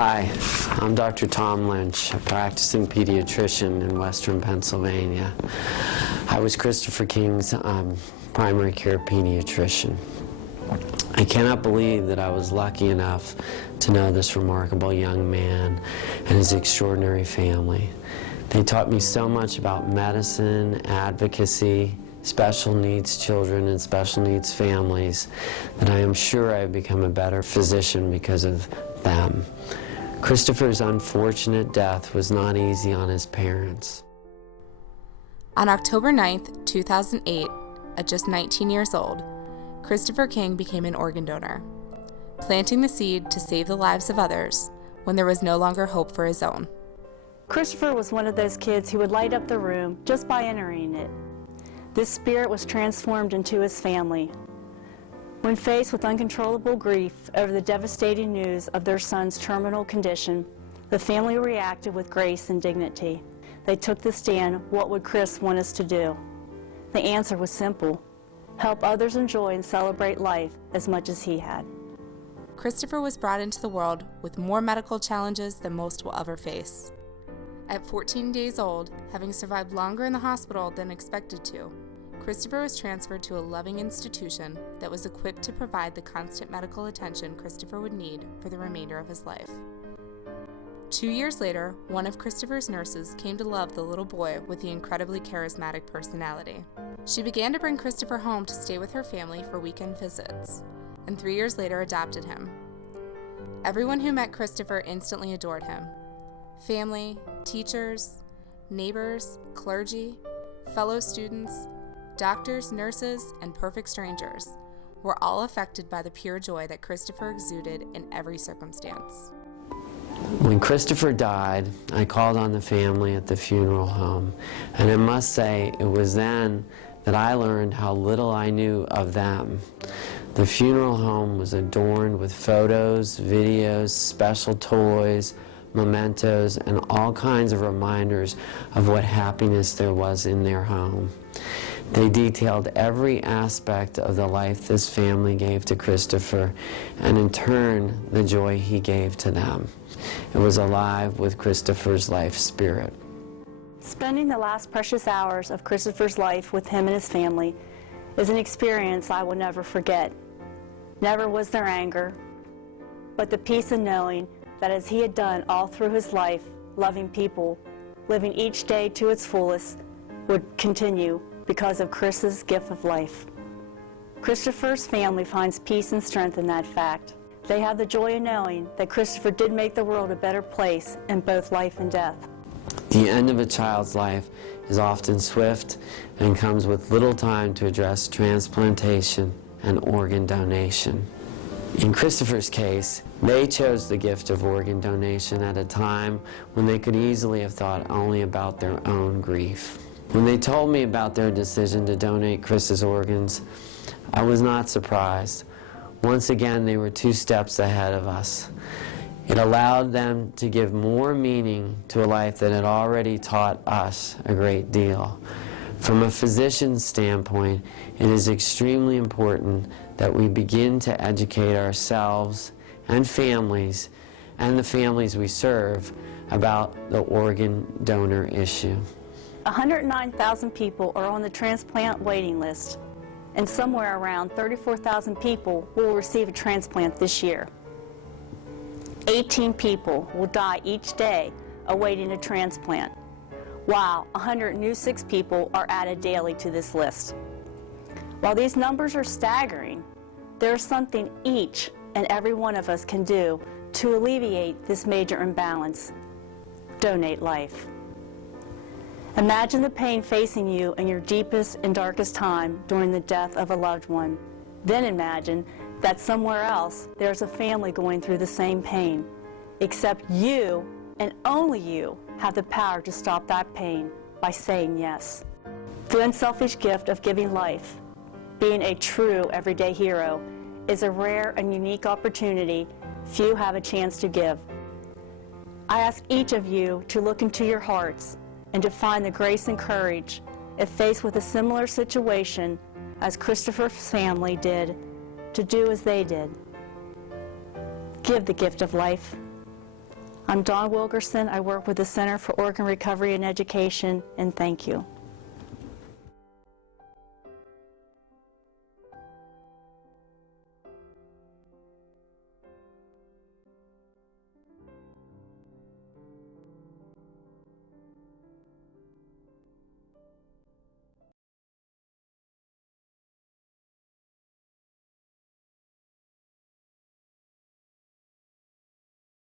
Hi, I'm Dr. Tom Lynch, a practicing pediatrician in Western Pennsylvania. I was Kristopher King's primary care pediatrician. I cannot believe that I was lucky enough to know this remarkable young man and his extraordinary family. They taught me so much about medicine, advocacy, special needs children and special needs families that I am sure I've become a better physician because of them. Kristopher's unfortunate death was not easy on his parents. On October 9th, 2008, at just 19 years old, Kristopher King became an organ donor, planting the seed to save the lives of others when there was no longer hope for his own. Kristopher was one of those kids who would light up the room just by entering it. This spirit was transformed into his family. When faced with uncontrollable grief over the devastating news of their son's terminal condition, the family reacted with grace and dignity. They took the stand, what would Chris want us to do? The answer was simple: help others enjoy and celebrate life as much as he had. Kristopher was brought into the world with more medical challenges than most will ever face. At 14 days old, having survived longer in the hospital than expected to, Kristopher was transferred to a loving institution that was equipped to provide the constant medical attention Kristopher would need for the remainder of his life. 2 years later, one of Kristopher's nurses came to love the little boy with the incredibly charismatic personality. She began to bring Kristopher home to stay with her family for weekend visits, and 3 years later adopted him. Everyone who met Kristopher instantly adored him. Family, teachers, neighbors, clergy, fellow students, doctors, nurses, and perfect strangers were all affected by the pure joy that Kristopher exuded in every circumstance. When Kristopher died, I called on the family at the funeral home, and I must say it was then that I learned how little I knew of them. The funeral home was adorned with photos, videos, special toys, mementos, and all kinds of reminders of what happiness there was in their home. They detailed every aspect of the life this family gave to Kristopher, and in turn, the joy he gave to them. It was alive with Kristopher's life spirit. Spending the last precious hours of Kristopher's life with him and his family is an experience I will never forget. Never was there anger, but the peace of knowing that as he had done all through his life, loving people, living each day to its fullest, would continue because of Chris's gift of life. Kristopher's family finds peace and strength in that fact. They have the joy of knowing that Kristopher did make the world a better place in both life and death. The end of a child's life is often swift and comes with little time to address transplantation and organ donation. In Kristopher's case, they chose the gift of organ donation at a time when they could easily have thought only about their own grief. When they told me about their decision to donate Chris's organs, I was not surprised. Once again, they were 2 steps ahead of us. It allowed them to give more meaning to a life that had already taught us a great deal. From a physician's standpoint, it is extremely important that we begin to educate ourselves and families, and the families we serve, about the organ donor issue. 109,000 people are on the transplant waiting list, and somewhere around 34,000 people will receive a transplant this year. 18 people will die each day awaiting a transplant, while 106 people are added daily to this list. While these numbers are staggering, there is something each and every one of us can do to alleviate this major imbalance. Donate life. Imagine the pain facing you in your deepest and darkest time during the death of a loved one. Then imagine that somewhere else there's a family going through the same pain, except you, and only you, have the power to stop that pain by saying yes. The unselfish gift of giving life, being a true everyday hero, is a rare and unique opportunity few have a chance to give. I ask each of you to look into your hearts and to find the grace and courage if faced with a similar situation as Kristopher's family did, to do as they did. Give the gift of life. I'm Dawn Wilkerson. I work with the Center for Organ Recovery and Education, and thank you.